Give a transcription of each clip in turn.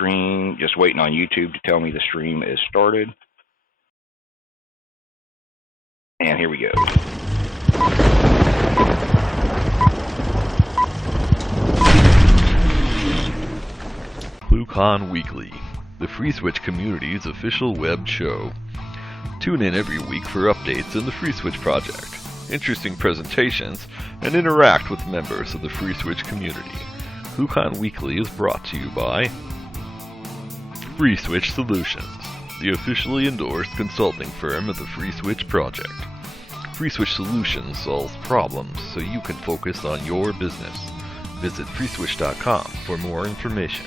stream. Just waiting on YouTube to tell me the stream is started. And here we go. ClueCon Weekly, the FreeSWITCH community's official web show. Tune in every week for updates in the FreeSWITCH project, interesting presentations, and interact with members of the FreeSWITCH community. ClueCon Weekly is brought to you by FreeSWITCH Solutions, the officially endorsed consulting firm of the FreeSWITCH project. FreeSWITCH Solutions solves problems so you can focus on your business. Visit freeswitch.com for more information.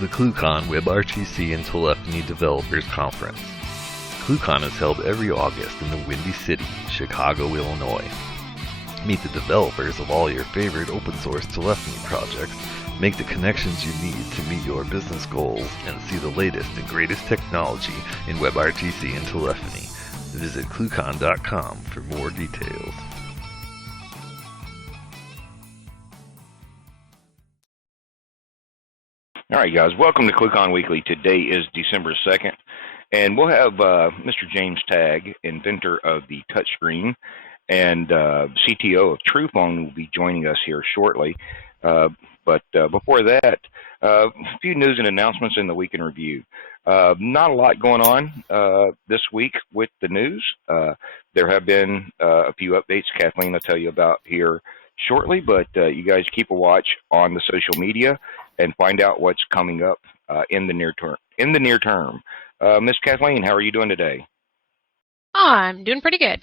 The ClueCon WebRTC and Telephony Developers Conference. ClueCon is held every August in the Windy City, Chicago, Illinois. Meet the developers of all your favorite open source telephony projects, make the connections you need to meet your business goals, and see the latest and greatest technology in WebRTC and telephony. Visit ClueCon.com for more details. All right, guys, welcome to ClueCon Weekly. Today is December 2nd, and we'll have Mr. James Tagg, inventor of the touchscreen, and CTO of TruPhone will be joining us here shortly. But before that, a few news and announcements in the week in review. Not a lot going on this week with the news. There have been a few updates Kathleen will tell you about here shortly, but you guys keep a watch on the social media and find out what's coming up in the near term. Miss Kathleen, how are you doing today? I'm doing pretty good.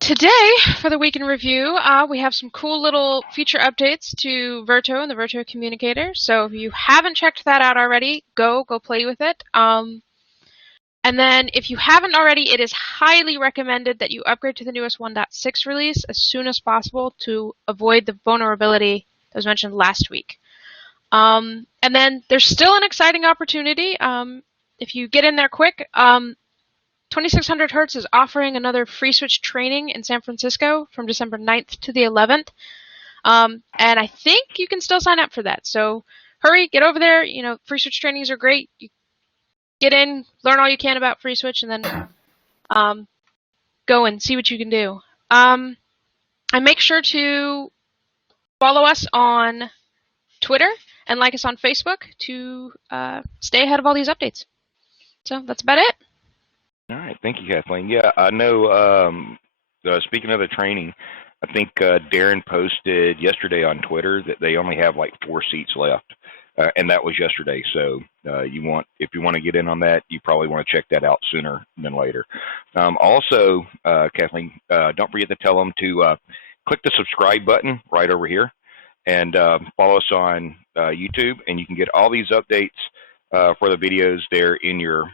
Today, for the week in review, we have some cool little feature updates to Verto and the Verto Communicator. So if you haven't checked that out already, go play with it. And then if you haven't already, it is highly recommended that you upgrade to the newest 1.6 release as soon as possible to avoid the vulnerability that was mentioned last week. And then there's still an exciting opportunity. If you get in there quick, 2600 Hertz is offering another FreeSWITCH training in San Francisco from December 9th to the 11th. And I think you can still sign up for that. So hurry, get over there. You know, FreeSWITCH trainings are great. You get in, learn all you can about FreeSWITCH, and then go and see what you can do. And make sure to follow us on Twitter and like us on Facebook to stay ahead of all these updates. So that's about it. All right, thank you, Kathleen. Yeah, I know, speaking of the training, I think Darren posted yesterday on Twitter that they only have like 4 seats left, and that was yesterday. So if you want to get in on that, you probably want to check that out sooner than later. Also, Kathleen, don't forget to tell them to click the subscribe button right over here and follow us on YouTube, and you can get all these updates for the videos there in your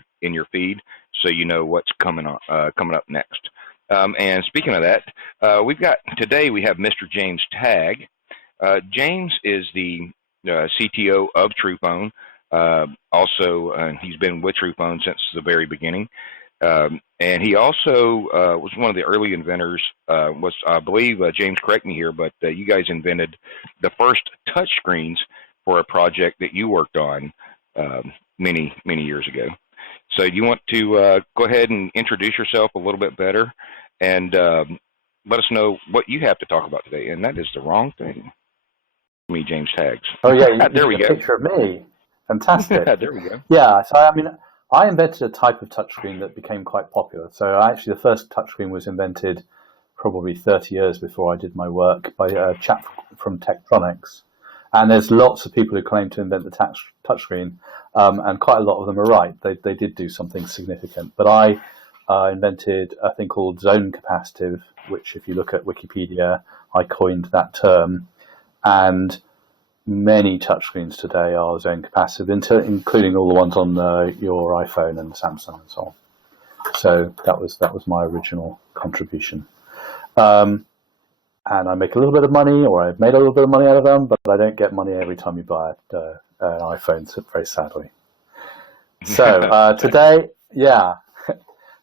feed, so you know what's coming up next. And speaking of that, today we have Mr. James Tagg. James is the CTO of TruPhone. Also, he's been with TruPhone since the very beginning. And he also was one of the early inventors. I believe, James, correct me here, but you guys invented the first touch screens for a project that you worked on many years ago. So you want to go ahead and introduce yourself a little bit better and let us know what you have to talk about today. And that is the wrong thing. Me, James Tagg. Oh, yeah, there we go. A picture of me. Fantastic. There we go. Yeah, so I mean, I invented a type of touchscreen that became quite popular. So actually the first touchscreen was invented probably 30 years before I did my work by a chap from Tektronix. And there's lots of people who claim to invent the touchscreen, and quite a lot of them are right. They did do something significant. But I invented a thing called zone capacitive, which if you look at Wikipedia, I coined that term. And many touchscreens today are zone capacitive, including all the ones on your iPhone and Samsung and so on. So that was my original contribution. And I make a little bit of money, or I've made a little bit of money out of them, but I don't get money every time you buy an iPhone, very sadly. So today, yeah.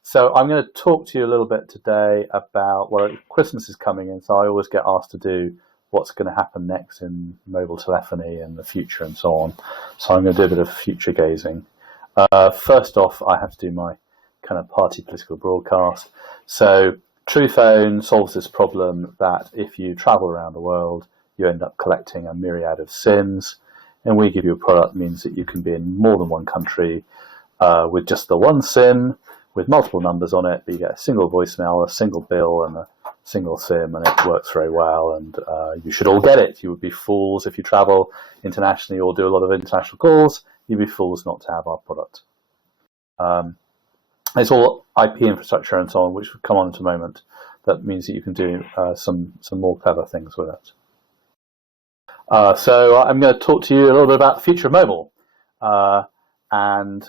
So I'm going to talk to you a little bit today about, well, Christmas is coming in, so I always get asked to do what's going to happen next in mobile telephony and the future and so on. So I'm going to do a bit of future gazing. First off, I have to do my kind of party political broadcast. So TruPhone solves this problem that if you travel around the world, you end up collecting a myriad of SIMs, and we give you a product that means that you can be in more than one country with just the one SIM, with multiple numbers on it, but you get a single voicemail, a single bill, and a single SIM, and it works very well, and you should all get it. You would be fools if you travel internationally or do a lot of international calls. You'd be fools not to have our product. It's all IP infrastructure and so on, which will come on in a moment. That means that you can do some more clever things with it. So I'm going to talk to you a little bit about the future of mobile, and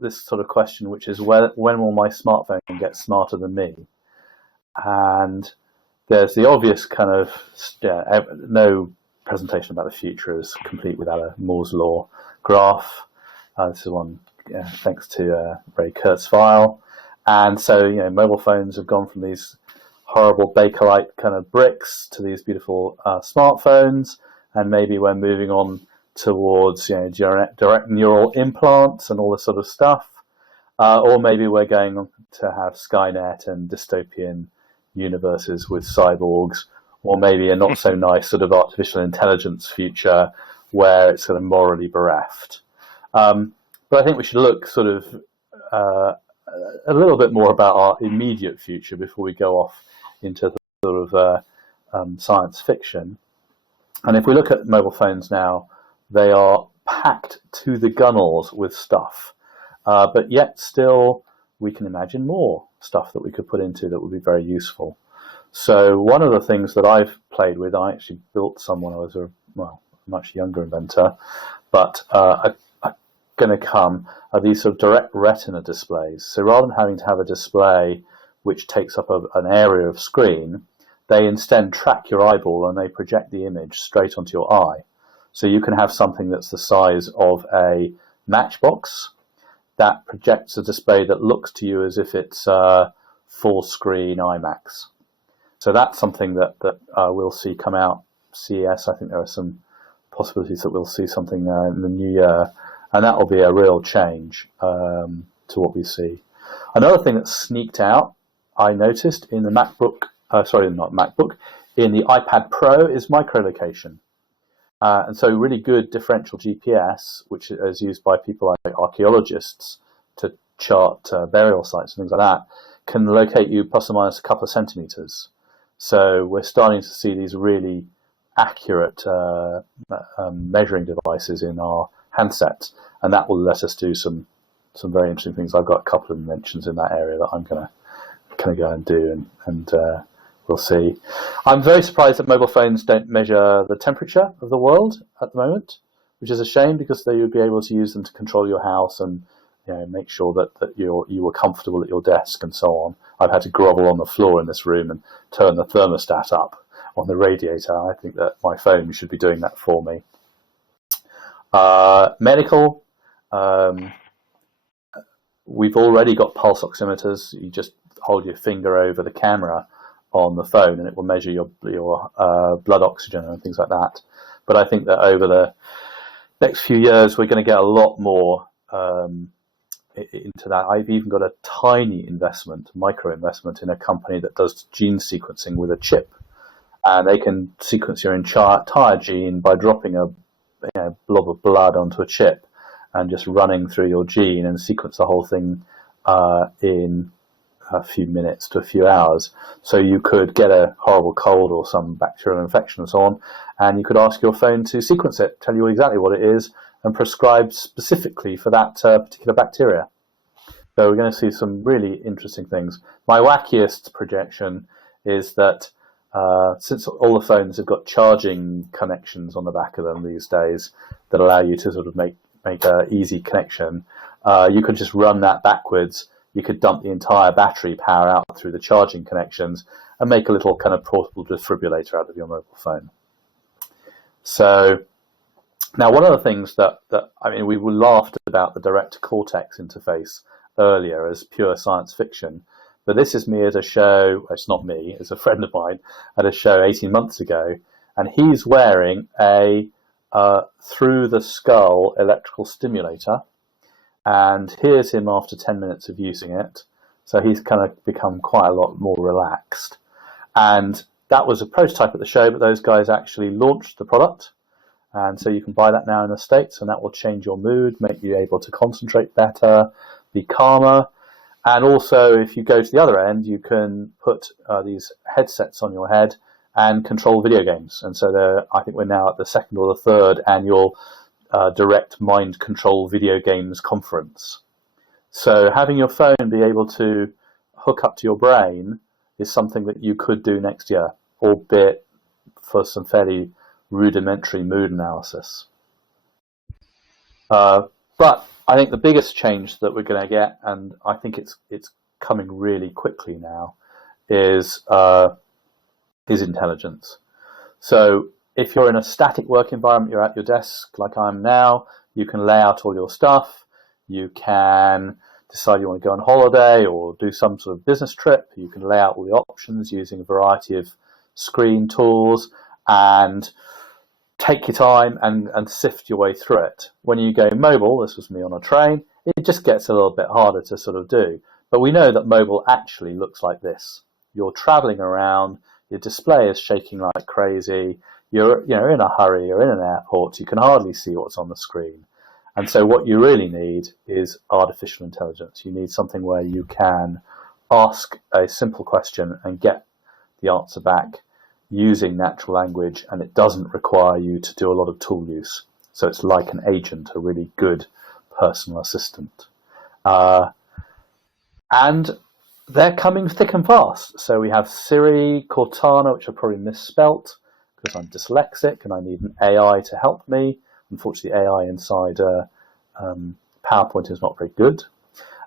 this sort of question, which is when will my smartphone get smarter than me? And there's the obvious kind of, no presentation about the future is complete without a Moore's law graph. This is one thanks to Ray Kurzweil. And so, mobile phones have gone from these horrible Bakelite kind of bricks to these beautiful smartphones, and maybe we're moving on towards direct neural implants and all this sort of stuff, or maybe we're going to have Skynet and dystopian universes with cyborgs, or maybe a not so nice sort of artificial intelligence future where it's sort of morally bereft. But I think we should look sort of a little bit more about our immediate future before we go off into the sort of science fiction. And if we look at mobile phones now, they are packed to the gunnels with stuff, but yet still we can imagine more stuff that we could put into that would be very useful. So one of the things that I've played with, I actually built some when I was a much younger inventor, but going to come are these sort of direct retina displays. So rather than having to have a display which takes up an area of screen, they instead track your eyeball and they project the image straight onto your eye. So you can have something that's the size of a matchbox that projects a display that looks to you as if it's full screen IMAX. So that's something that we'll see come out CES. I think there are some possibilities that we'll see something in the new year, and that will be a real change to what we see. Another thing that sneaked out, I noticed in the in the iPad Pro is microlocation. And so really good differential GPS, which is used by people like archaeologists to chart burial sites and things like that, can locate you plus or minus a couple of centimeters. So we're starting to see these really accurate measuring devices in our handsets, and that will let us do some very interesting things. I've got a couple of inventions in that area that I'm going to go and do, and we'll see. I'm very surprised that mobile phones don't measure the temperature of the world at the moment, which is a shame because they would be able to use them to control your house and make sure that you were comfortable at your desk and so on. I've had to grovel on the floor in this room and turn the thermostat up on the radiator. I think that my phone should be doing that for me. Medical. We've already got pulse oximeters. You just hold your finger over the camera on the phone and it will measure your blood oxygen and things like that. But I think that over the next few years we're going to get a lot more into that. I've even got a tiny micro investment in a company that does gene sequencing with a chip, and they can sequence your entire gene by dropping a blob of blood onto a chip and just running through your gene and sequence the whole thing in a few minutes to a few hours. So you could get a horrible cold or some bacterial infection and so on, and you could ask your phone to sequence it, tell you exactly what it is, and prescribe specifically for that particular bacteria. So we're going to see some really interesting things. My wackiest projection is that since all the phones have got charging connections on the back of them these days that allow you to sort of make an easy connection, you could just run that backwards. You could dump the entire battery power out through the charging connections and make a little kind of portable defibrillator out of your mobile phone. So now one of the things that we laughed about the direct-to-cortex interface earlier as pure science fiction, but this is me at a show, it's not me, it's a friend of mine, at a show 18 months ago, and he's wearing a through the skull electrical stimulator, and here's him after 10 minutes of using it. So he's kind of become quite a lot more relaxed. And that was a prototype at the show, but those guys actually launched the product. And so you can buy that now in the States, and that will change your mood, make you able to concentrate better, be calmer. And also, if you go to the other end, you can put these headsets on your head and control video games. And so I think we're now at the second or the third annual Direct Mind Control Video Games Conference. So having your phone be able to hook up to your brain is something that you could do next year, albeit for some fairly rudimentary mood analysis. But I think the biggest change that we're going to get, and I think it's coming really quickly now, is intelligence. So if you're in a static work environment, you're at your desk like I'm now, you can lay out all your stuff, you can decide you want to go on holiday or do some sort of business trip, you can lay out all the options using a variety of screen tools and take your time and sift your way through it. When you go mobile, this was me on a train, it just gets a little bit harder to sort of do. But we know that mobile actually looks like this. You're traveling around, your display is shaking like crazy, you're in a hurry, you're in an airport, you can hardly see what's on the screen. And so what you really need is artificial intelligence. You need something where you can ask a simple question and get the answer back using natural language, and it doesn't require you to do a lot of tool use. So it's like an agent, a really good personal assistant. And they're coming thick and fast. So we have Siri, Cortana, which I probably misspelt because I'm dyslexic and I need an AI to help me. Unfortunately, AI inside PowerPoint is not very good.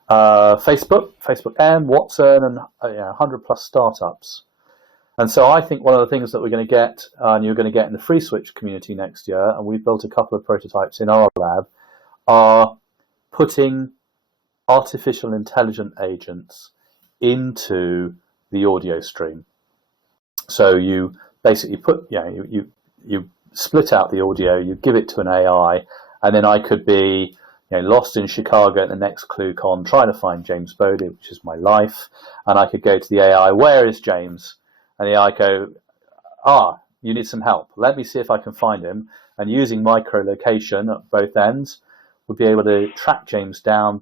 Facebook M, Watson, and 100 plus startups. And so I think one of the things that we're going to get, and you're going to get in the FreeSWITCH community next year, and we've built a couple of prototypes in our lab, are putting artificial intelligent agents into the audio stream. So you basically you split out the audio, you give it to an AI, and then I could be lost in Chicago at the next ClueCon trying to find James Bodie, which is my life, and I could go to the AI, where is James? And the AI go, you need some help. Let me see if I can find him. And using micro-location at both ends, would be able to track James down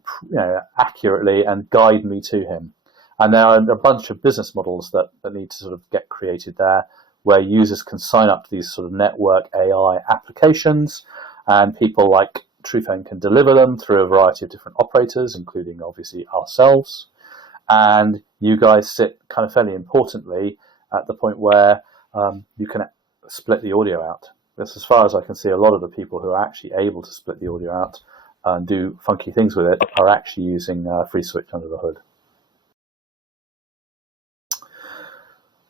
accurately and guide me to him. And there are a bunch of business models that need to sort of get created there, where users can sign up to these sort of network AI applications, and people like TruPhone can deliver them through a variety of different operators, including obviously ourselves. And you guys sit kind of fairly importantly at the point where you can split the audio out. That's, as far as I can see, a lot of the people who are actually able to split the audio out and do funky things with it are actually using FreeSWITCH under the hood.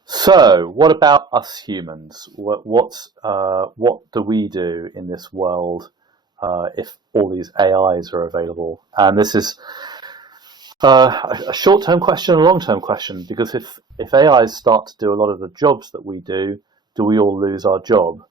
So, what about us humans? What do we do in this world if all these AIs are available? And this is a short-term question and a long-term question, because if AIs start to do a lot of the jobs that we do we all lose our job?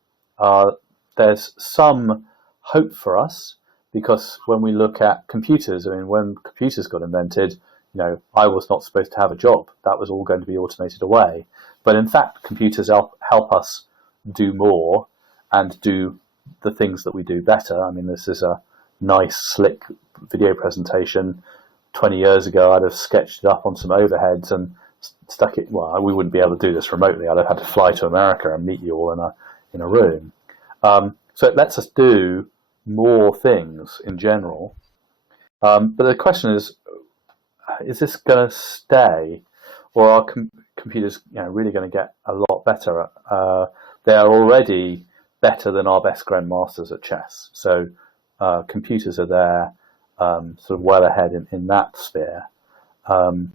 There's some hope for us, because when we look at computers, when computers got invented, I was not supposed to have a job. That was all going to be automated away. But in fact, computers help us do more and do the things that we do better. This is a nice, slick video presentation. 20 years ago, I'd have sketched it up on some overheads and stuck it. Well, we wouldn't be able to do this remotely. I'd have had to fly to America and meet you all in a room. So it lets us do more things in general. But the question is this going to stay, or are computers really going to get a lot better? They are already better than our best grandmasters at chess. So computers are there, sort of well ahead in that sphere. And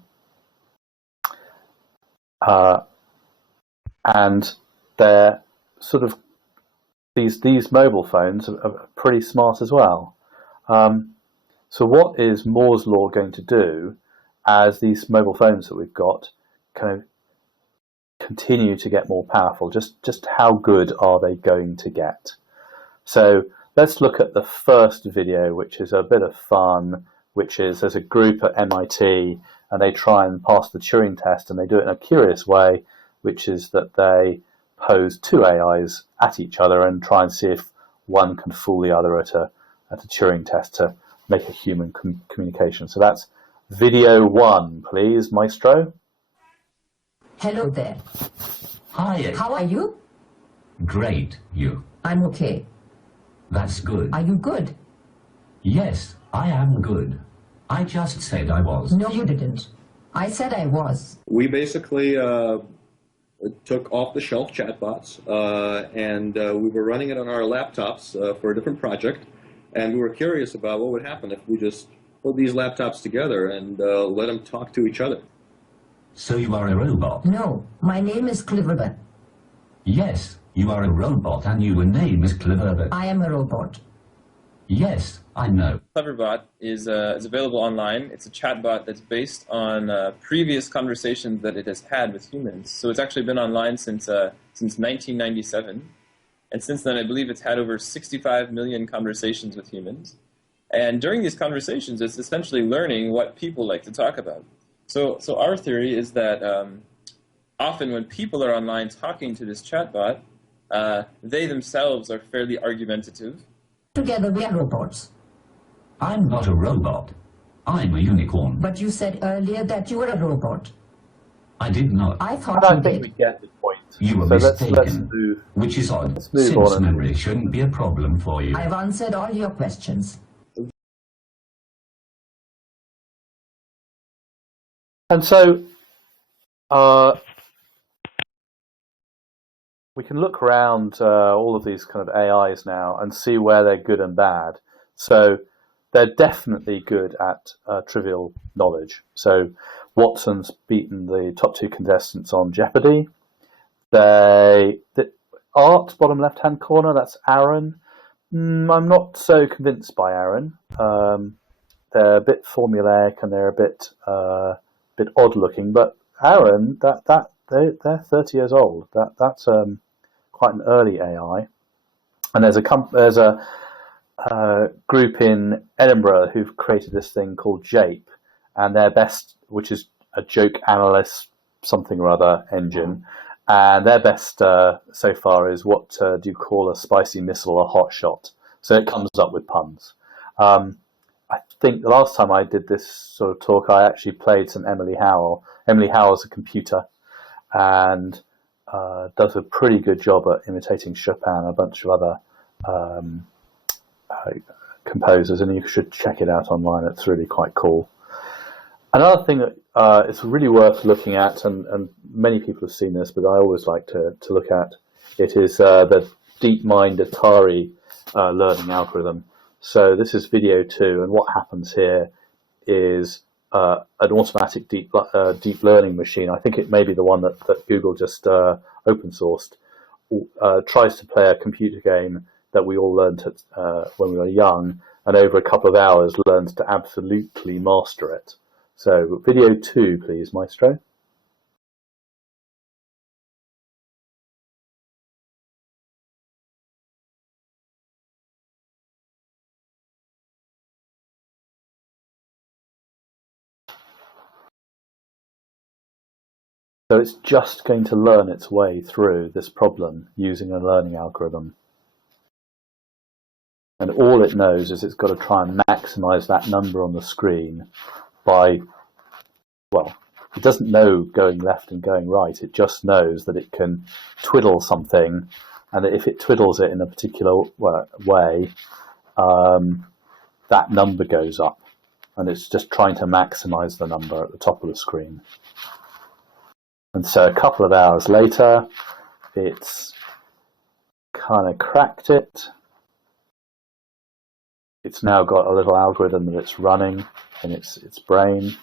they're sort of these mobile phones are pretty smart as well. So what is Moore's law going to do as these mobile phones that we've got kind of continue to get more powerful. Just how good are they going to get? So let's look at the first video, which is a bit of fun, which is there's a group at MIT and they try and pass the Turing test, and they do it in a curious way, which is that they pose two AIs at each other and try and see if one can fool the other at a Turing test to make a human communication. So that's video 1, please, Maestro. Hello there. Hi. How are you? Great. You? I'm okay. That's good. Are you good? Yes, I am good. I just said I was. No, you didn't. I said I was. We basically took off-the-shelf chatbots, and we were running it on our laptops for a different project, and we were curious about what would happen if we just put these laptops together and let them talk to each other. So you are a robot? No, my name is Cleverbot. Yes, you are a robot and your name is Cleverbot. I am a robot. Yes, I know. Cleverbot is available online. It's a chatbot that's based on previous conversations that it has had with humans. So it's actually been online since 1997. And since then, I believe it's had over 65 million conversations with humans. And during these conversations, it's essentially learning what people like to talk about. So our theory is that often when people are online talking to this chatbot, they themselves are fairly argumentative. Together we are robots. I'm not a robot. I'm a unicorn. But you said earlier that you were a robot. I did not. I thought I you think we did. get the point. You were So mistaken, let's move. which is odd, Let's move since on. memory shouldn't be a problem for you. I've answered all your questions. And so we can look around all of these kind of AIs now and see where they're good and bad. So they're definitely good at trivial knowledge. So Watson's beaten the top 2 contestants on Jeopardy. The art, bottom left-hand corner, that's Aaron. I'm not so convinced by Aaron. They're a bit formulaic and they're a bit odd-looking. But Aaron, they're 30 years old. That's quite an early AI. And there's a group in Edinburgh who've created this thing called Jape, and their best, which is a joke analyst something or other engine, and their best so far is what do you call a spicy missile a hot shot? So it comes up with puns. I think the last time I did this sort of talk, I actually played some Emily Howell. Emily Howell's a computer, and does a pretty good job at imitating Chopin and a bunch of other composers, and you should check it out online. It's really quite cool. Another thing that it's really worth looking at, and many people have seen this, but I always like to look at it, is the DeepMind Atari learning algorithm. So this is video 2, and what happens here is an automatic deep learning machine. I think it may be the one that Google just open sourced, tries to play a computer game that we all learned when we were young, and over a couple of hours learns to absolutely master it. So video 2, please, Maestro. So it's just going to learn its way through this problem using a learning algorithm. And all it knows is it's got to try and maximize that number on the screen by, well, it doesn't know going left and going right. It just knows that it can twiddle something, and that if it twiddles it in a particular way, that number goes up. And it's just trying to maximize the number at the top of the screen. And so a couple of hours later, it's kind of cracked it. It's now got a little algorithm that it's running in its brain.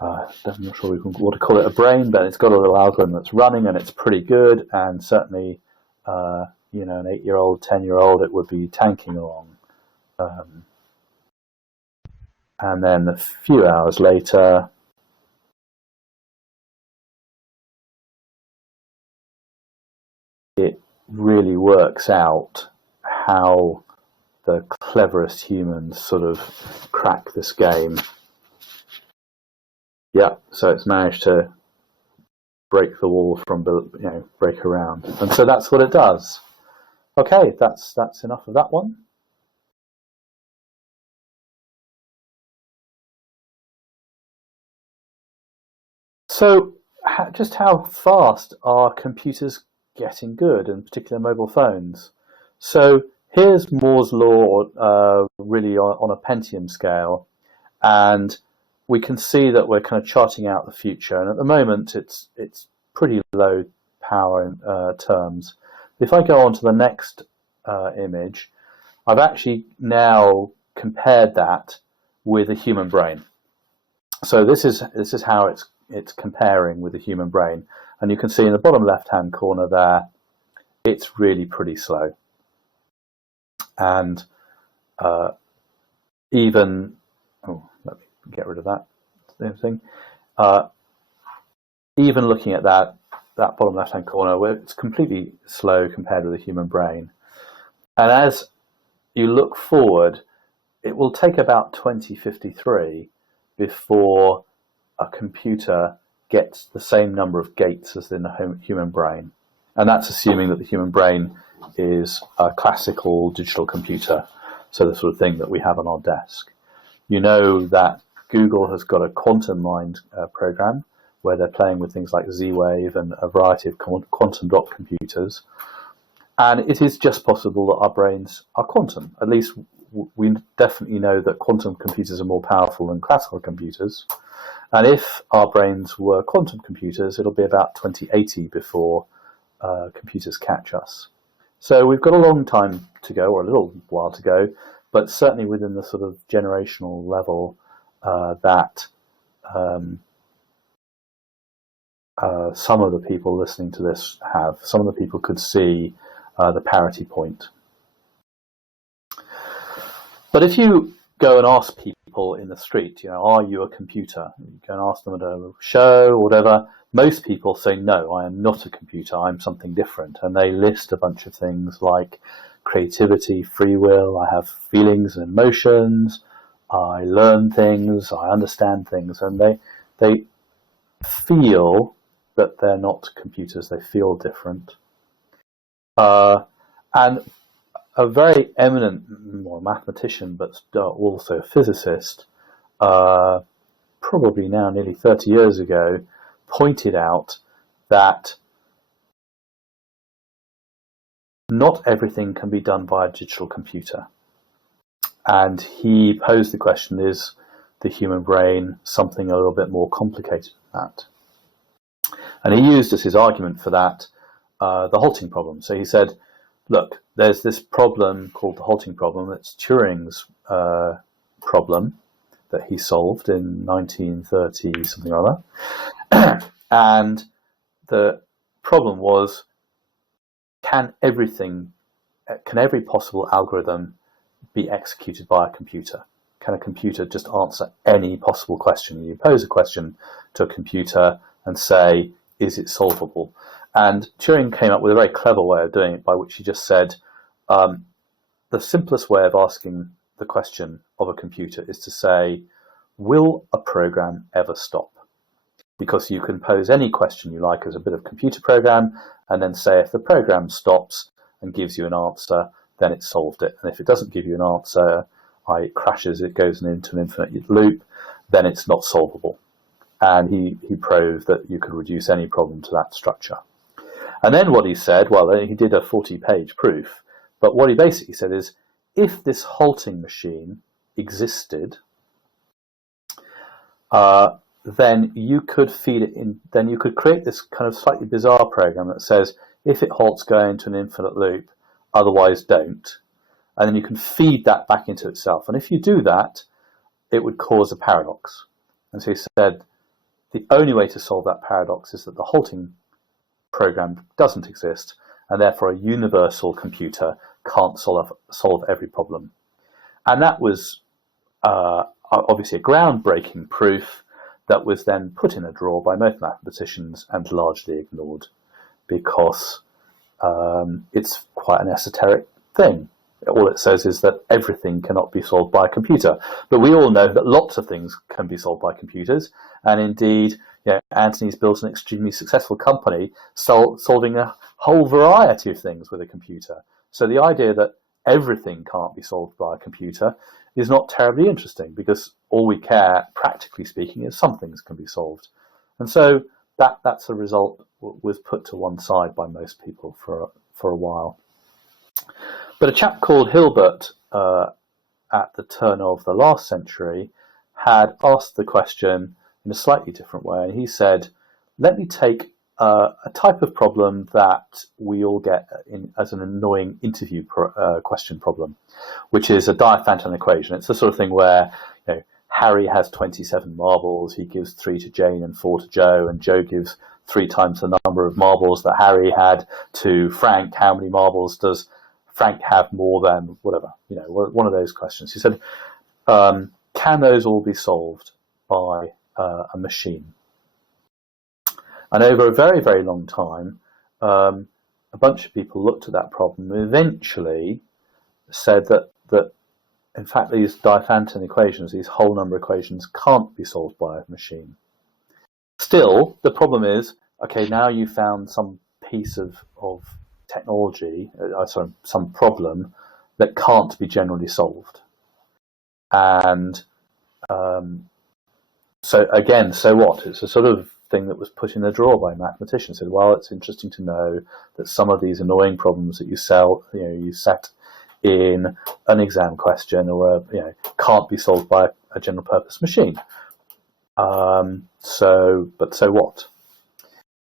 I'm not sure we want to call it a brain, but it's got a little algorithm that's running, and it's pretty good. And certainly, an 8-year-old, 10-year-old, it would be tanking along. And then a few hours later, really works out how the cleverest humans sort of crack this game. Yeah, so it's managed to break the wall from, break around. And so that's what it does. Okay, that's enough of that one. So just how fast are computers getting good, in particular mobile phones? So here's Moore's law, really on a Pentium scale, and we can see that we're kind of charting out the future. And at the moment, it's pretty low power terms. If I go on to the next image, I've actually now compared that with a human brain. So this is how it's comparing with the human brain, and you can see in the bottom left-hand corner there, it's really pretty slow. And even let me get rid of that thing. Even looking at that bottom left-hand corner, where it's completely slow compared with the human brain. And as you look forward, it will take about 2053 before a computer gets the same number of gates as in the human brain. And that's assuming that the human brain is a classical digital computer, so the sort of thing that we have on our desk. You know that Google has got a quantum mind program where they're playing with things like Z-Wave and a variety of quantum dot computers. And it is just possible that our brains are quantum. At least we definitely know that quantum computers are more powerful than classical computers. And if our brains were quantum computers, it'll be about 2080 before computers catch us. So we've got a long time to go, or a little while to go, but certainly within the sort of generational level that some of the people listening to this have. Some of the people could see the parity point. But if you go and ask people in the street, are you a computer? You go and ask them at a show or whatever. Most people say, no, I am not a computer. I'm something different. And they list a bunch of things like creativity, free will, I have feelings and emotions, I learn things, I understand things. And they feel that they're not computers. They feel different. And a very eminent mathematician, but also a physicist, probably now nearly 30 years ago, pointed out that not everything can be done by a digital computer. And he posed the question, is the human brain something a little bit more complicated than that? And he used as his argument for that the halting problem. So he said, look, there's this problem called the halting problem. It's Turing's problem that he solved in 1930 something or other. And the problem was, can every possible algorithm be executed by a computer? Can a computer just answer any possible question? You pose a question to a computer and say, is it solvable? And Turing came up with a very clever way of doing it, by which he just said, the simplest way of asking the question of a computer is to say, will a program ever stop? Because you can pose any question you like as a bit of computer program, and then say if the program stops and gives you an answer, then it's solved it. And if it doesn't give you an answer, it crashes, it goes into an infinite loop, then it's not solvable. And he proved that you could reduce any problem to that structure. And then what he said, well, he did a 40-page proof, but what he basically said is, if this halting machine existed, then you could feed it in, then you could create this kind of slightly bizarre program that says, if it halts, go into an infinite loop, otherwise don't. And then you can feed that back into itself. And if you do that, it would cause a paradox. And so he said, the only way to solve that paradox is that the halting program doesn't exist, and therefore a universal computer can't solve every problem. And that was obviously a groundbreaking proof that was then put in a drawer by most mathematicians and largely ignored, because it's quite an esoteric thing. All it says is that everything cannot be solved by a computer. But we all know that lots of things can be solved by computers. And indeed, Anthony's built an extremely successful company solving a whole variety of things with a computer. So the idea that everything can't be solved by a computer is not terribly interesting, because all we care, practically speaking, is some things can be solved. And so that's a result that was put to one side by most people for a while. But a chap called Hilbert at the turn of the last century had asked the question in a slightly different way. And he said, let me take a type of problem that we all get as an annoying interview question problem, which is a Diophantine equation. It's the sort of thing where Harry has 27 marbles, he gives 3 to Jane and 4 to Joe, and Joe gives 3 times the number of marbles that Harry had to Frank. How many marbles does Frank have more than whatever? One of those questions. He said, can those all be solved by a machine? And over a very, very long time, a bunch of people looked at that problem and eventually said that in fact, these Diophantine equations, these whole number equations, can't be solved by a machine. Still, the problem is, okay, now you found some piece of technology, some problem that can't be generally solved. And so what? It's a sort of thing that was put in a drawer by mathematicians. Said, well, it's interesting to know that some of these annoying problems that you set in an exam question or can't be solved by a general purpose machine. But so what?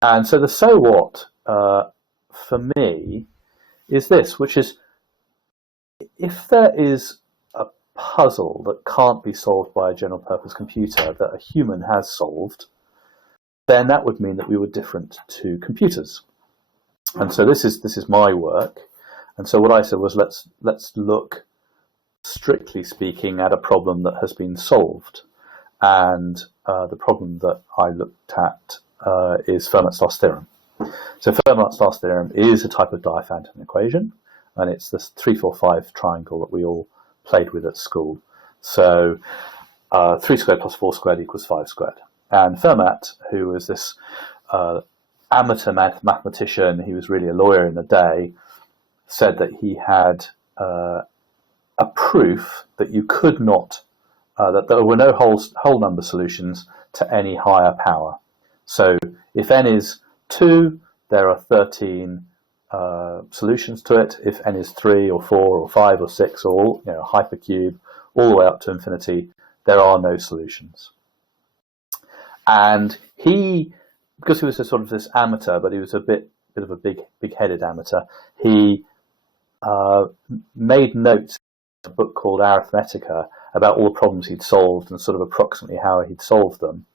And so the so what for me is this, which is, if there is a puzzle that can't be solved by a general purpose computer that a human has solved, then that would mean that we were different to computers. And so this is my work. And so what I said was, let's look, strictly speaking, at a problem that has been solved. And the problem that I looked at is Fermat's last theorem. So Fermat's last theorem is a type of Diophantine equation, and it's this 3-4-5 triangle that we all played with at school. So 3 squared plus 4 squared equals 5 squared. And Fermat, who was this amateur mathematician, he was really a lawyer in the day, said that he had a proof that you could not, that there were no whole number solutions to any higher power. So if n is 2, there are 13 solutions to it. If n is 3 or 4 or 5 or 6 or hypercube all the way up to infinity, there are no solutions. And he, because he was a sort of this amateur, but he was a bit of a big-headed amateur, he made notes in a book called Arithmetica about all the problems he'd solved and sort of approximately how he'd solved them.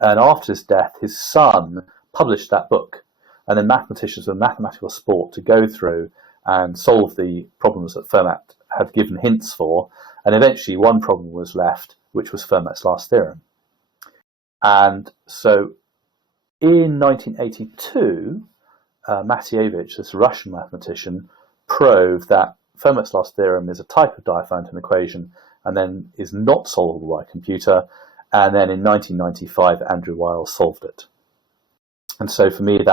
And after his death, his son published that book. And then mathematicians were mathematical sport to go through and solve the problems that Fermat had given hints for. And eventually one problem was left, which was Fermat's last theorem. And so in 1982, Matievich, this Russian mathematician, proved that Fermat's last theorem is a type of Diophantine equation and then is not solvable by a computer. And then in 1995, Andrew Wiles solved it. And so for me,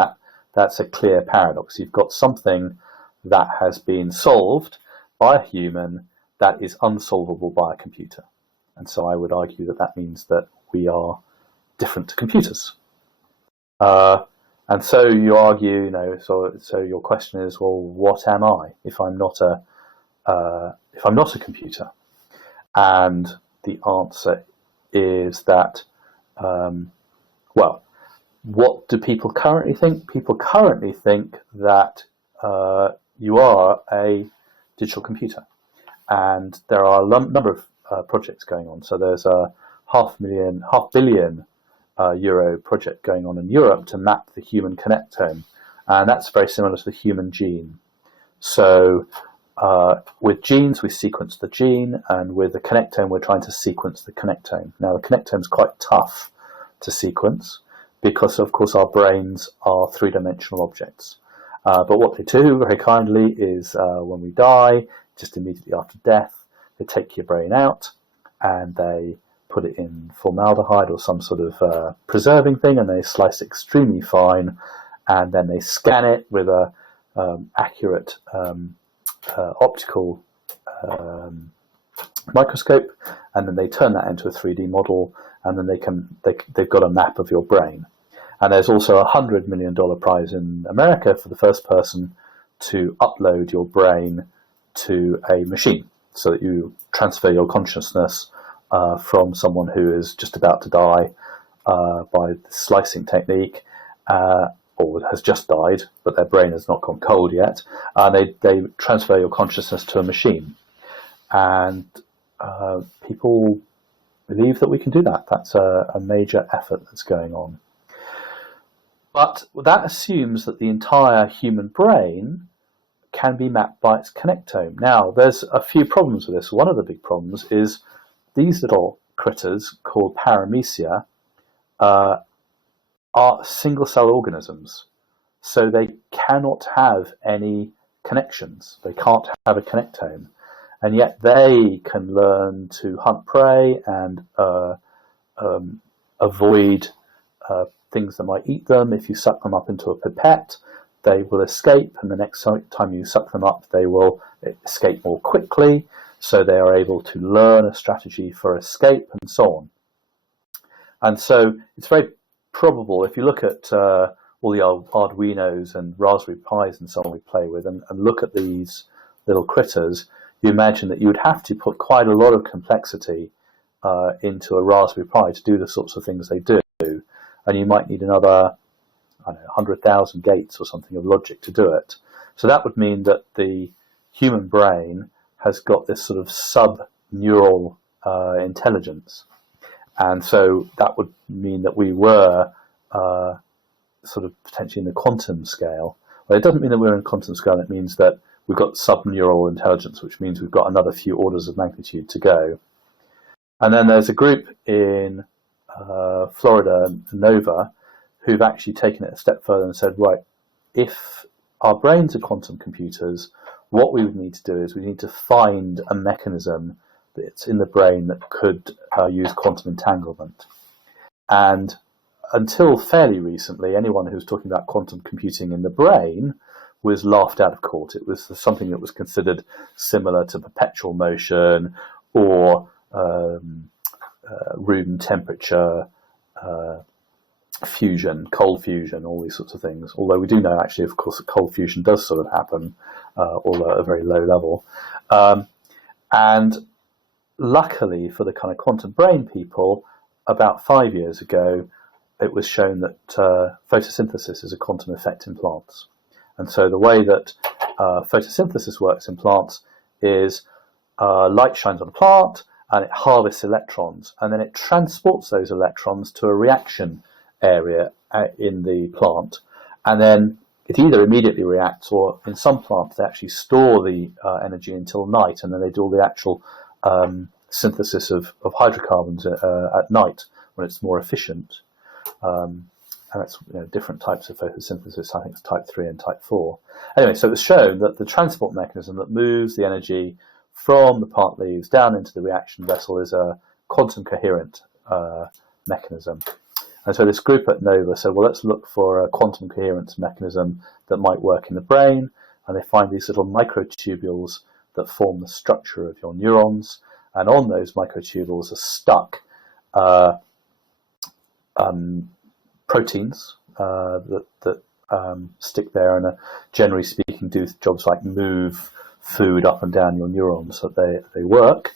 that's a clear paradox. You've got something that has been solved by a human that is unsolvable by a computer. And so I would argue that means that we are different to computers. And so you argue, so your question is, well, what am I if I'm not a computer? And the answer is that, what do people currently think? People currently think that you are a digital computer, and there are a number of projects going on. So there's a $500 million euro project going on in Europe to map the human connectome, and that's very similar to the human gene. So with genes, we sequence the gene, and with the connectome, we're trying to sequence the connectome. Now, the connectome is quite tough to sequence because, of course, our brains are three-dimensional objects. But what they do very kindly is when we die, just immediately after death, they take your brain out and they put it in formaldehyde or some sort of preserving thing, and they slice it extremely fine, and then they scan it with a accurate optical microscope, and then they turn that into a 3D model, and then they've got a map of your brain. And there's also $100 million prize in America for the first person to upload your brain to a machine, so that you transfer your consciousness from someone who is just about to die by the slicing technique, or has just died, but their brain has not gone cold yet. They transfer your consciousness to a machine. And people believe that we can do that. That's a major effort that's going on. But that assumes that the entire human brain can be mapped by its connectome. Now, there's a few problems with this. One of the big problems is these little critters called paramecia are single-cell organisms. So they cannot have any connections. They can't have a connectome. And yet they can learn to hunt prey and avoid things that might eat them. If you suck them up into a pipette, they will escape, and the next time you suck them up, they will escape more quickly, so they are able to learn a strategy for escape and so on. And so it's very probable, if you look at all the old Arduinos and Raspberry Pis and so on we play with, and look at these little critters, you imagine that you would have to put quite a lot of complexity into a Raspberry Pi to do the sorts of things they do. And you might need another, 100,000 gates or something of logic to do it. So that would mean that the human brain has got this sort of sub-neural intelligence. And so that would mean that we were sort of potentially in the quantum scale. Well, it doesn't mean that we're in quantum scale. It means that we've got sub-neural intelligence, which means we've got another few orders of magnitude to go. And then there's a group in Florida, Nova, who've actually taken it a step further and said, right, if our brains are quantum computers, what we would need to do is we need to find a mechanism that's in the brain that could use quantum entanglement. And until fairly recently, anyone who was talking about quantum computing in the brain was laughed out of court. It was something that was considered similar to perpetual motion or room temperature fusion, cold fusion, all these sorts of things. Although we do know, actually, of course, that cold fusion does sort of happen, although at a very low level. And luckily for the kind of quantum brain people, about 5 years ago, it was shown that photosynthesis is a quantum effect in plants. And so the way that photosynthesis works in plants is light shines on a plant and it harvests electrons, and then it transports those electrons to a reaction area in the plant, and then it either immediately reacts, or in some plants they actually store the energy until night, and then they do all the actual synthesis of hydrocarbons at night when it's more efficient. And that's different types of photosynthesis. I think it's type 3 and type 4. Anyway, so it was shown that the transport mechanism that moves the energy from the plant leaves down into the reaction vessel is a quantum coherent mechanism. And so this group at Nova said, well, let's look for a quantum coherence mechanism that might work in the brain. And they find these little microtubules that form the structure of your neurons. And on those microtubules are stuck proteins that stick there and generally speaking do jobs like move food up and down your neurons, so that they work.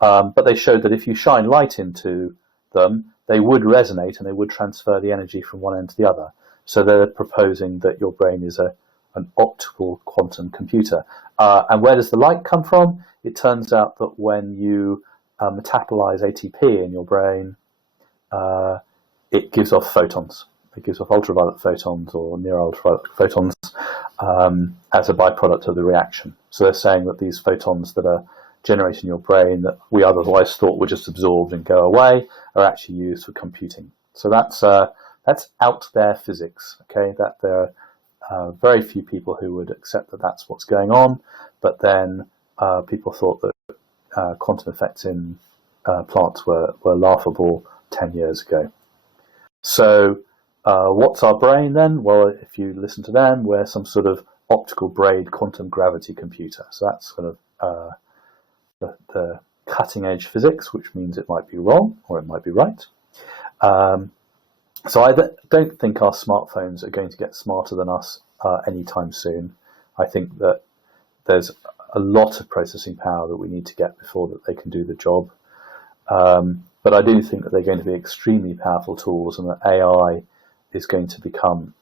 But they showed that if you shine light into them, they would resonate and they would transfer the energy from one end to the other. So they're proposing that your brain is an optical quantum computer. And where does the light come from? It turns out that when you metabolize ATP in your brain, it gives off photons. It gives off ultraviolet photons or near ultraviolet photons as a byproduct of the reaction. So they're saying that these photons that are generated in your brain that we otherwise thought were just absorbed and go away are actually used for computing. So that's out there physics. Okay, that they're very few people who would accept that that's what's going on, but then people thought that quantum effects in plants were laughable 10 years ago. So what's our brain then? Well, if you listen to them, we're some sort of optical braid quantum gravity computer. So that's sort of the cutting edge physics, which means it might be wrong or it might be right. So I don't think our smartphones are going to get smarter than us anytime soon. I think that there's a lot of processing power that we need to get before that they can do the job. But I do think that they're going to be extremely powerful tools, and that AI is going to become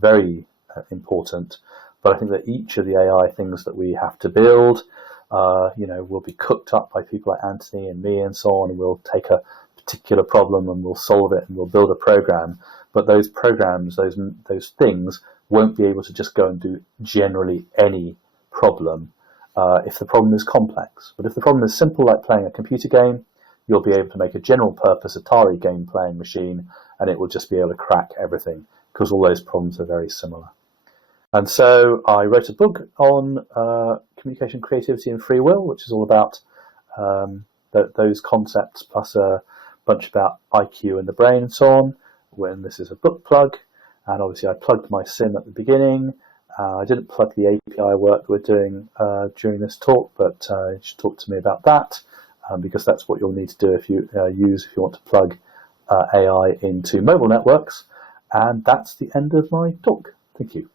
very important. But I think that each of the AI things that we have to build, will be cooked up by people like Anthony and me and so on, and we'll take a particular problem and we'll solve it and we'll build a program. But those programs, those things, won't be able to just go and do generally any problem if the problem is complex. But if the problem is simple, like playing a computer game, you'll be able to make a general purpose Atari game playing machine, and it will just be able to crack everything, because all those problems are very similar. And so I wrote a book on communication, creativity, and free will, which is all about those concepts, plus a bunch about IQ and the brain and so on. When this is a book plug, and obviously I plugged my sim at the beginning. I didn't plug the API work we're doing during this talk, but you should talk to me about that, because that's what you'll need to do if you want to plug AI into mobile networks. And that's the end of my talk. Thank you.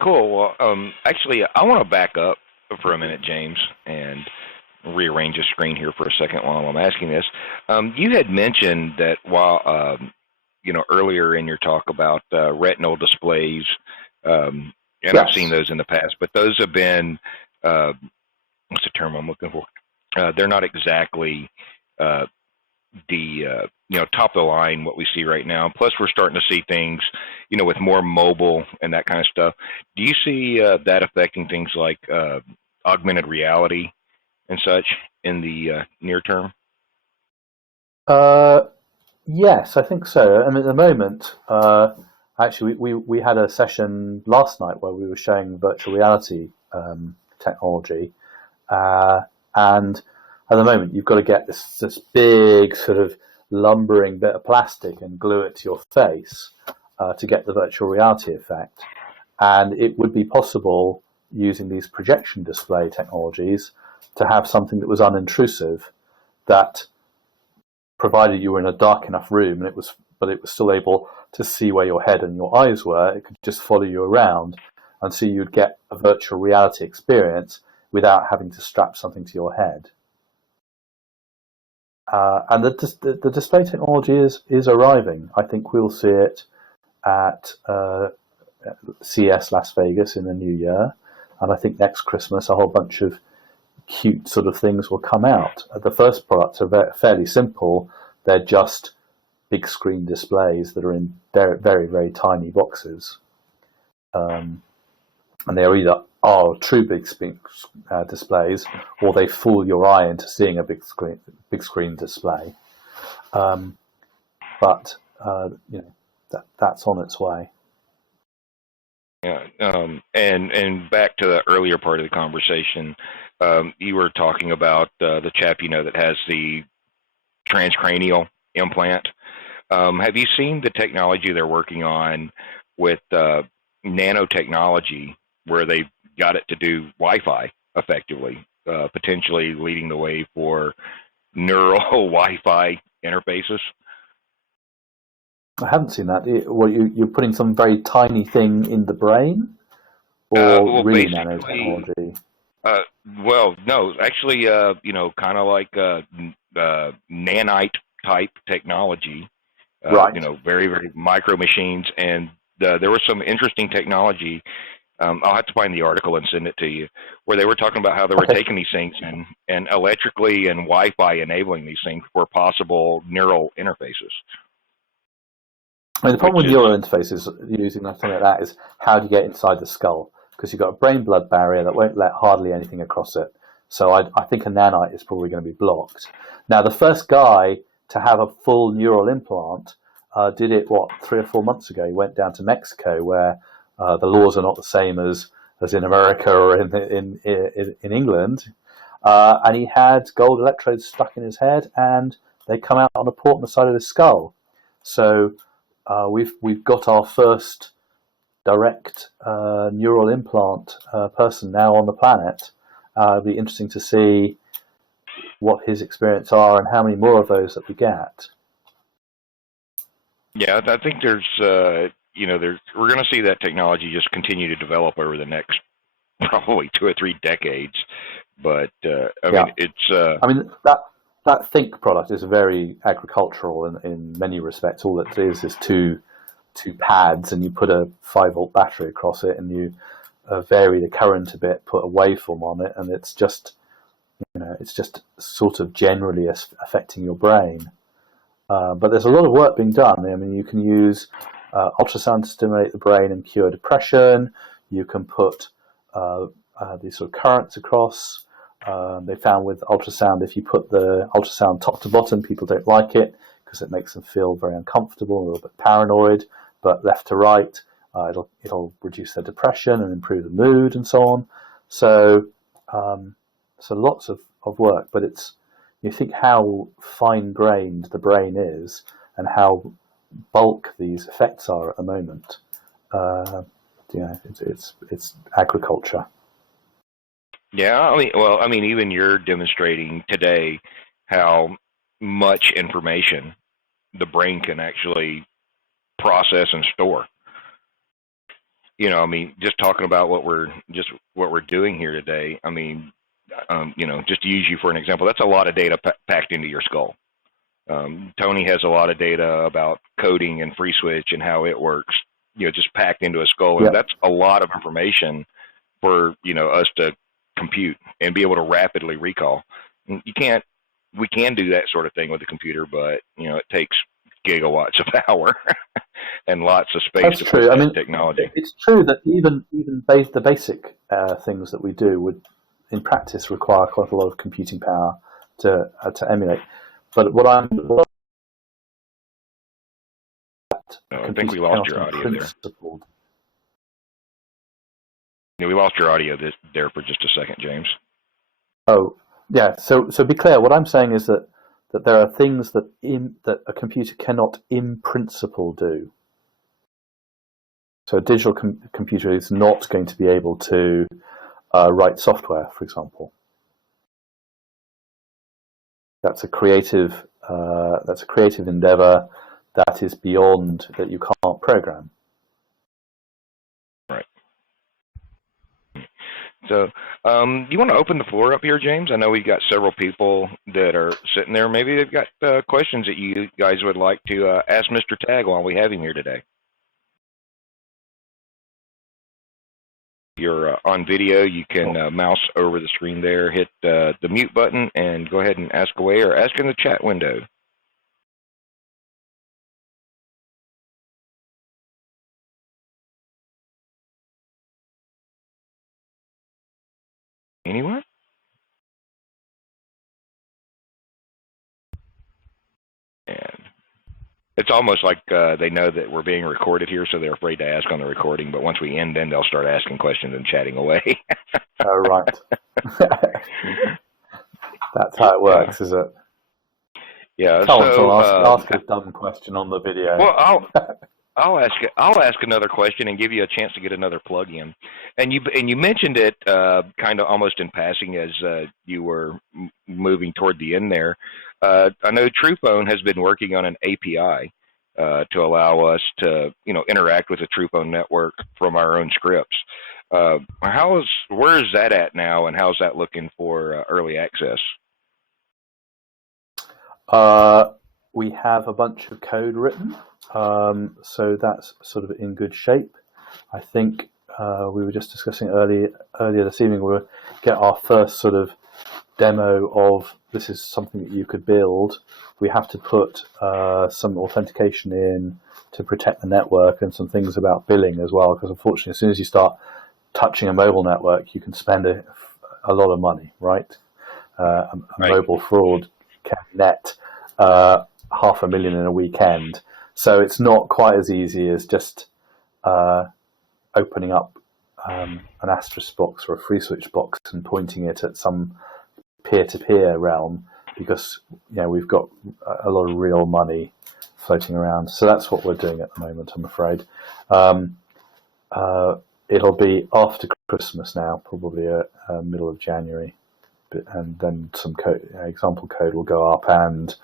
Cool. Well, actually, I want to back up for a minute, James, and rearrange the screen here for a second while I'm asking this. You had mentioned that while, earlier in your talk about retinal displays, and yes. I've seen those in the past, but those have been, what's the term I'm looking for? They're not exactly the top of the line what we see right now. Plus, we're starting to see things, with more mobile and that kind of stuff. Do you see that affecting things like augmented reality and such in the near term? Yes, I think so. I mean, at the moment, actually, we had a session last night where we were showing virtual reality technology, and at the moment, you've got to get this big sort of lumbering bit of plastic and glue it to your face to get the virtual reality effect. And it would be possible, using these projection display technologies, to have something that was unintrusive, that provided you were in a dark enough room, and it was still able to see where your head and your eyes were. It could just follow you around, and so you'd get a virtual reality experience without having to strap something to your head. And the display technology is arriving. I think we'll see it at CES Las Vegas in the new year, and I think next Christmas a whole bunch of cute sort of things will come out. The first products are fairly simple. They're just big screen displays that are in very, very, very tiny boxes, and they are either true big screen displays, or they fool your eye into seeing a big screen display. But that's on its way. Yeah, and back to the earlier part of the conversation, you were talking about the chap that has the transcranial implant. Have you seen the technology they're working on with nanotechnology, where they got it to do Wi-Fi effectively, potentially leading the way for neural Wi-Fi interfaces? I haven't seen that. You're putting some very tiny thing in the brain, or really nanotechnology? Well, no, actually, kind of like nanite type technology. Right. Very, very micro machines, and there was some interesting technology. I'll have to find the article and send it to you, where they were talking about how they were taking these things and electrically and Wi-Fi enabling these things for possible neural interfaces. I mean, the problem with neural interfaces using something like that is, how do you get inside the skull? Because you've got a brain-blood barrier that won't let hardly anything across it. So I think a nanite is probably going to be blocked. Now, the first guy to have a full neural implant did it, 3 or 4 months ago. He went down to Mexico, where the laws are not the same as in America or in England. And he had gold electrodes stuck in his head, and they come out on a port on the side of his skull. So we've got our first direct neural implant person now on the planet. It'll be interesting to see what his experience are and how many more of those that we get. Yeah, I think there's we're going to see that technology just continue to develop over the next probably 2 or 3 decades. But I mean, that Think product is very agricultural in many respects. All it is two pads, and you put a 5-volt battery across it, and you vary the current a bit, put a waveform on it, and it's just sort of generally affecting your brain. But there's a lot of work being done. I mean, you can use ultrasound to stimulate the brain and cure depression. You can put these sort of currents across. They found with ultrasound, if you put the ultrasound top to bottom, people don't like it because it makes them feel very uncomfortable, a little bit paranoid. But left to right, it'll reduce their depression and improve the mood and so on. So lots of work, but you think how fine-grained the brain is and how bulk these effects are at the moment. It's agriculture. Yeah, I mean, even you're demonstrating today how much information the brain can actually process and store. I mean, just talking about what we're doing here today. I mean, just to use you for an example, that's a lot of data packed into your skull. Tony has a lot of data about coding and FreeSWITCH and how it works, just packed into a skull. And that's a lot of information for, us to compute and be able to rapidly recall. We can do that sort of thing with a computer, but, it takes gigawatts of power and lots of space. That's to true. put that technology. It's true that even the basic things that we do would, in practice, require quite a lot of computing power to emulate. But I think we lost your audio there. Yeah, we lost your audio there for just a second, James. Oh, yeah. So be clear. What I'm saying is that there are things that a computer cannot, in principle, do. So a digital computer is not going to be able to write software, for example. That's a creative endeavor that is beyond that you can't program. Right. So, you want to open the floor up here, James? I know we've got several people that are sitting there. Maybe they've got questions that you guys would like to ask Mr. Tagg while we have him here today. If you're on video, you can mouse over the screen there, hit the mute button, and go ahead and ask away or ask in the chat window. Anyone? And it's almost like they know that we're being recorded here, so they're afraid to ask on the recording. But once we end, then they'll start asking questions and chatting away. Oh, right. That's how it works, is it? Yeah. So ask a dumb question on the video. Well, I'll ask another question and give you a chance to get another plug in. And you mentioned it kind of almost in passing as you were moving toward the end there. I know TruPhone has been working on an API to allow us to interact with the TruPhone network from our own scripts. Where is that at now, and how's that looking for early access? We have a bunch of code written. So that's sort of in good shape. I think we were just discussing earlier this evening, we'll get our first sort of demo of this is something that you could build. We have to put some authentication in to protect the network and some things about billing as well, because unfortunately as soon as you start touching a mobile network, you can spend a lot of money, right? a Right. mobile fraud can net $500,000 in a weekend. So it's not quite as easy as just opening up an Asterisk box or a FreeSWITCH box and pointing it at some peer-to-peer realm, because we've got a lot of real money floating around. So that's what we're doing at the moment, I'm afraid. It'll be after Christmas now, probably middle of January, and then some example code will go up, and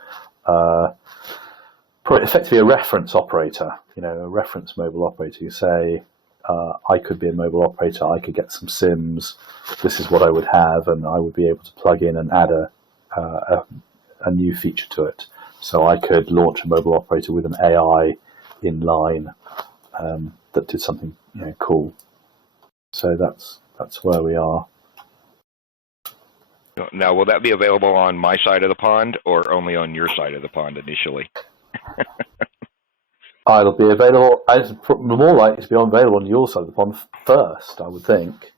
effectively a reference operator, a reference mobile operator. You say, I could be a mobile operator, I could get some SIMs, this is what I would have, and I would be able to plug in and add a new feature to it. So I could launch a mobile operator with an AI in line that did something cool. So that's where we are. Now, will that be available on my side of the pond or only on your side of the pond initially? It'll be available. It's more likely to be available on your side of the pond first, I would think.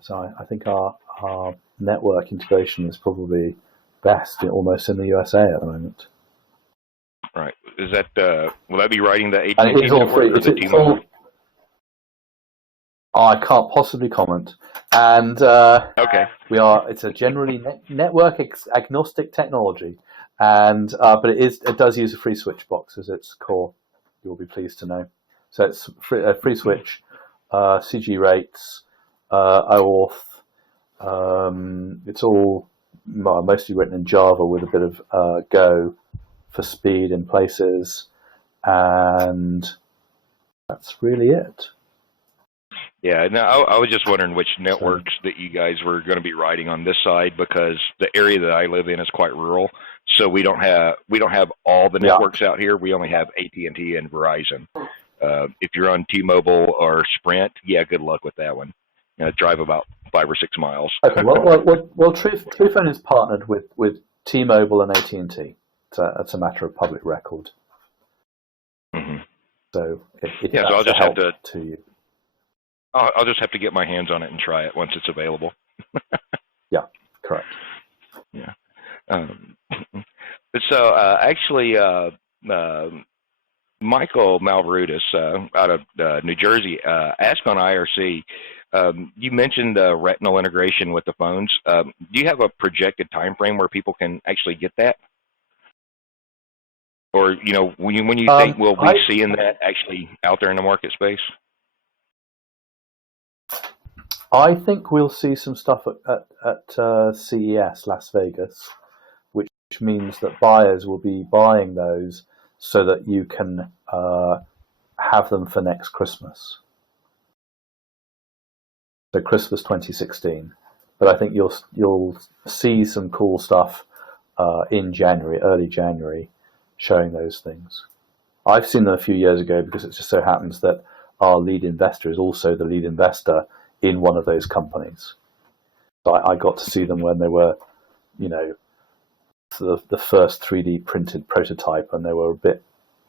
So I think our network integration is probably best, almost in the USA at the moment. Right. Is that will that be writing the And AT&T it's all free. network or the T-Mobile? I can't possibly comment. And Okay. It's a generally network agnostic technology, and but it does use a FreeSWITCH box as its core. You'll be pleased to know. So it's FreeSWITCH, CG rates, OAuth. It's all mostly written in Java with a bit of Go for speed in places, and that's really it. Yeah, no, I was just wondering which networks that you guys were going to be riding on this side, because the area that I live in is quite rural, so we don't have all the networks out here. We only have AT&T and Verizon. If you're on T-Mobile or Sprint, good luck with that one. Drive about 5 or 6 miles. Okay, well, TruPhone is partnered with T-Mobile and AT&T. It's a matter of public record. Mm-hmm. So if so I'll that's just have to you. I'll just have to get my hands on it and try it once it's available. Yeah, correct. Yeah. So actually, Michael Malvarudis out of New Jersey asked on IRC. You mentioned the retinal integration with the phones. Do you have a projected time frame where people can actually get that? Or when you think we'll be seeing that actually out there in the market space? I think we'll see some stuff at CES Las Vegas, which means that buyers will be buying those so that you can have them for next Christmas. So Christmas 2016. But I think you'll see some cool stuff in January, early January, showing those things. I've seen them a few years ago because it just so happens that our lead investor is also the lead investor in one of those companies. So I got to see them when they were, sort of the first 3D printed prototype, and they were a bit,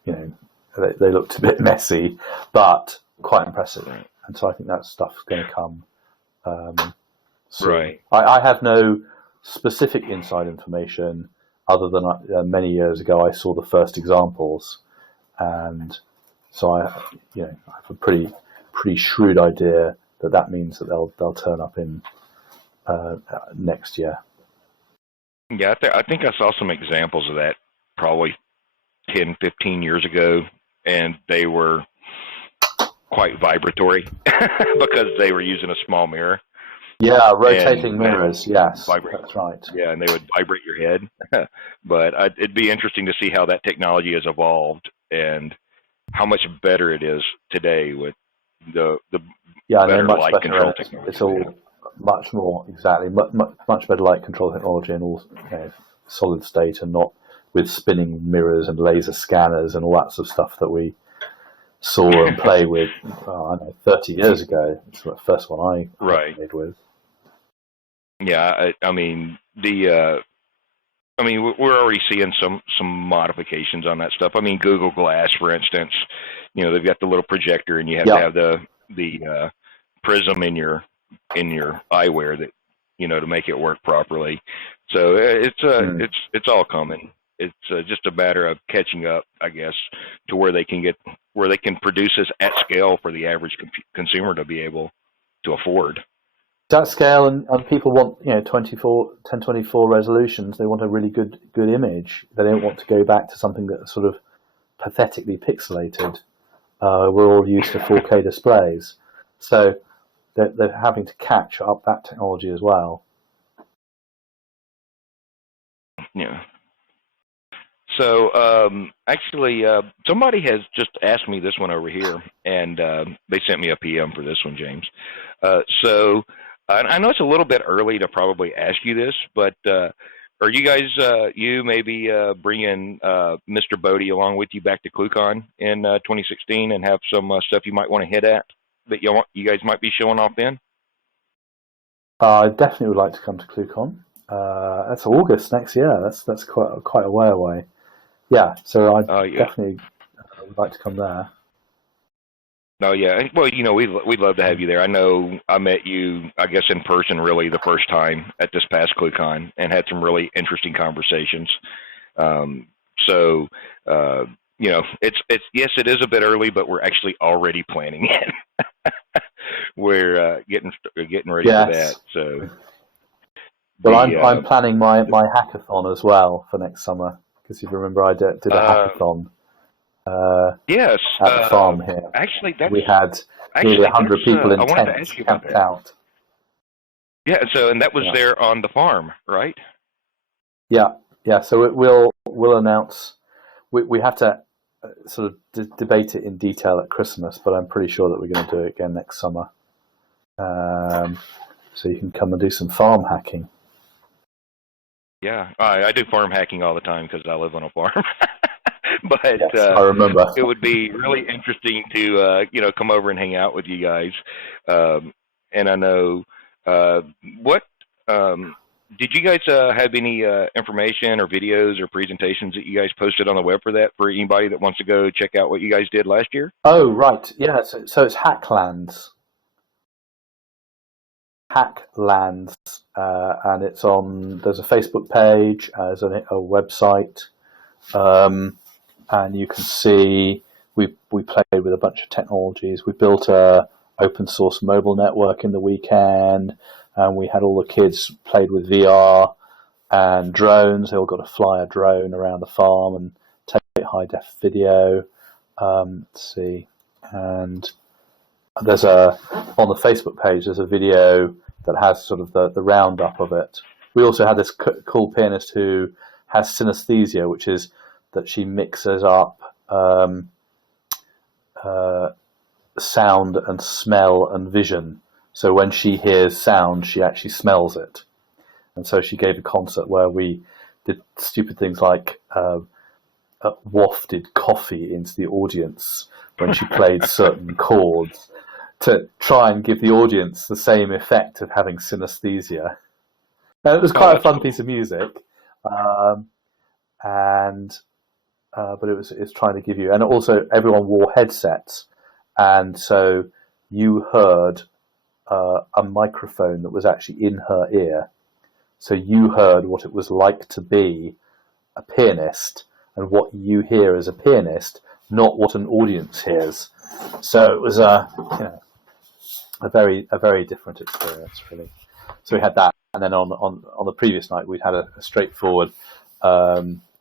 they looked a bit messy, but quite impressive. Right. And so I think that stuff's going to come. Right. I have no specific inside information other than many years ago I saw the first examples, and so I have a pretty shrewd idea that means that they'll turn up in next year. Yeah, I think I saw some examples of that probably 10, 15 years ago, and they were quite vibratory because they were using a small mirror. Yeah, rotating mirrors, yes, that's right. Yeah, and they would vibrate your head. But it'd be interesting to see how that technology has evolved and how much better it is today with the better light control technology. It's all much more, much better light control technology, and all solid state, and not with spinning mirrors and laser scanners and all that sort of stuff that we saw and play with 30 years ago. It's the first one I played with. Yeah, we're already seeing some modifications on that stuff. I mean, Google Glass, for instance, they've got the little projector, and you have to have the prism in your eyewear that to make it work properly. So it's all coming. It's just a matter of catching up, I guess, to where they can produce this at scale for the average consumer to be able to afford. That scale, and people want 1024 resolutions. They want a really good image. They don't want to go back to something that's sort of pathetically pixelated. We're all used to 4K displays, so they're having to catch up that technology as well. Yeah. So actually, somebody has just asked me this one over here, and they sent me a PM for this one, James. So I know it's a little bit early to probably ask you this, but are you guys, you maybe bringing Mr. Bodie along with you back to ClueCon in 2016 and have some stuff you might want to hit at that you guys might be showing off then? I definitely would like to come to ClueCon. That's August next year. That's quite a way away. Yeah, so I definitely would like to come there. Oh yeah, well, we'd love to have you there. I know I met you, I guess, in person really the first time at this past ClueCon and had some really interesting conversations. So it's yes, it is a bit early, but we're actually already planning it. We're getting ready for that. So, well, I'm planning my hackathon as well for next summer, because if you remember, I did a hackathon. Yes, at the farm here. Actually, we had nearly 100 people in tents camped out. Yeah, and that was there on the farm, right? Yeah. So we'll announce. We have to sort of debate it in detail at Christmas, but I'm pretty sure that we're going to do it again next summer. So you can come and do some farm hacking. Yeah, I do farm hacking all the time because I live on a farm. But yes, I remember. It would be really interesting to come over and hang out with you guys. And I know what did you guys have any information or videos or presentations that you guys posted on the web for that, for anybody that wants to go check out what you guys did last year? Oh right, yeah. So it's Hacklands. Hacklands, and it's on. There's a Facebook page, there's a website. And you can see we played with a bunch of technologies. We built a open source mobile network in the weekend, and we had all the kids played with VR and drones. They all got to fly a drone around the farm and take high def video. Let's see, and there's on the Facebook page. There's a video that has sort of the roundup of it. We also had this cool pianist who has synesthesia, which is that she mixes up sound and smell and vision. So when she hears sound, she actually smells it. And so she gave a concert where we did stupid things like wafted coffee into the audience when she played certain chords to try and give the audience the same effect of having synesthesia. And it was quite a fun piece of music. But it's trying to give you, and also everyone wore headsets, and so you heard a microphone that was actually in her ear, so you heard what it was like to be a pianist and what you hear as a pianist, not what an audience hears. So it was a very different experience, really. So we had that, and then on the previous night we'd had a straightforward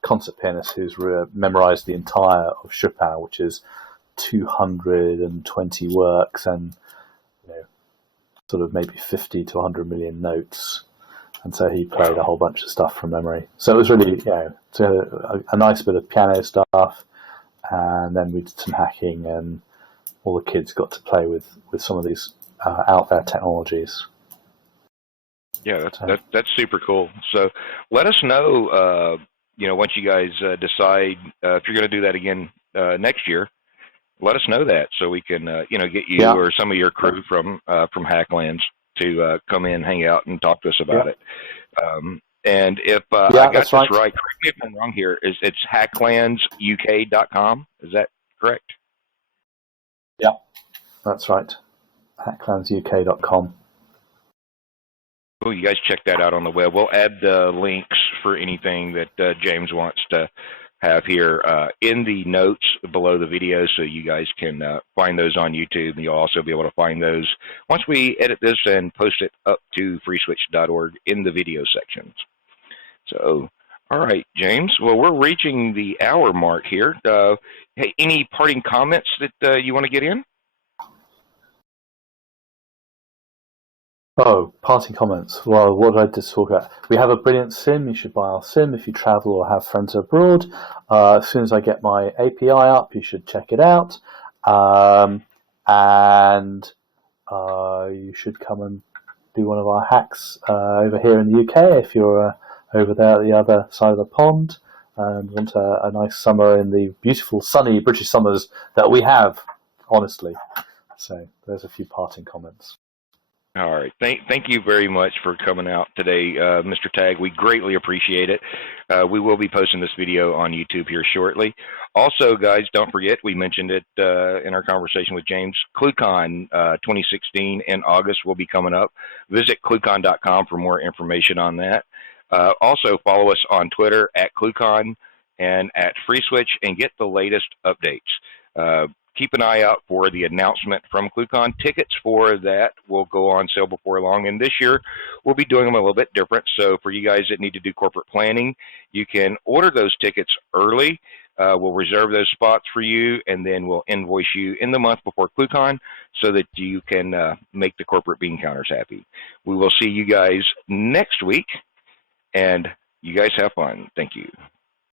concert pianist who's memorized the entire of Chopin, which is 220 works and sort of maybe 50 to 100 million notes, and so he played a whole bunch of stuff from memory. So it was really a nice bit of piano stuff, and then we did some hacking, and all the kids got to play with some of these out there technologies. Yeah, that's super cool. So let us know. Once you guys decide if you're going to do that again next year, let us know that so we can, get you or some of your crew from Hacklands to come in, hang out, and talk to us about it. And if I got this right, correct me if I'm wrong here, it's hacklandsuk.com. Is that correct? Yeah, that's right. hacklandsuk.com. Well, you guys check that out on the web. We'll add the links for anything that James wants to have here in the notes below the video, so you guys can find those on YouTube, and you'll also be able to find those once we edit this and post it up to freeswitch.org in the video sections. So, all right, James. Well, we're reaching the hour mark here. Hey, any parting comments that you want to get in? Oh, parting comments. Well, what did I just talk about? We have a brilliant sim. You should buy our sim if you travel or have friends abroad. As soon as I get my API up, you should check it out. And you should come and do one of our hacks over here in the UK if you're over there at the other side of the pond and want a nice summer in the beautiful, sunny British summers that we have, honestly. So there's a few parting comments. All right. Thank you very much for coming out today, Mr. Tagg. We greatly appreciate it. We will be posting this video on YouTube here shortly. Also, guys, don't forget, we mentioned it in our conversation with James, ClueCon 2016 in August will be coming up. Visit ClueCon.com for more information on that. Also, follow us on Twitter at ClueCon and at FreeSWITCH and get the latest updates. Keep an eye out for the announcement from ClueCon. Tickets for that will go on sale before long, and this year we'll be doing them a little bit different. So for you guys that need to do corporate planning, you can order those tickets early. We'll reserve those spots for you, and then we'll invoice you in the month before ClueCon so that you can make the corporate bean counters happy. We will see you guys next week, and you guys have fun. Thank you.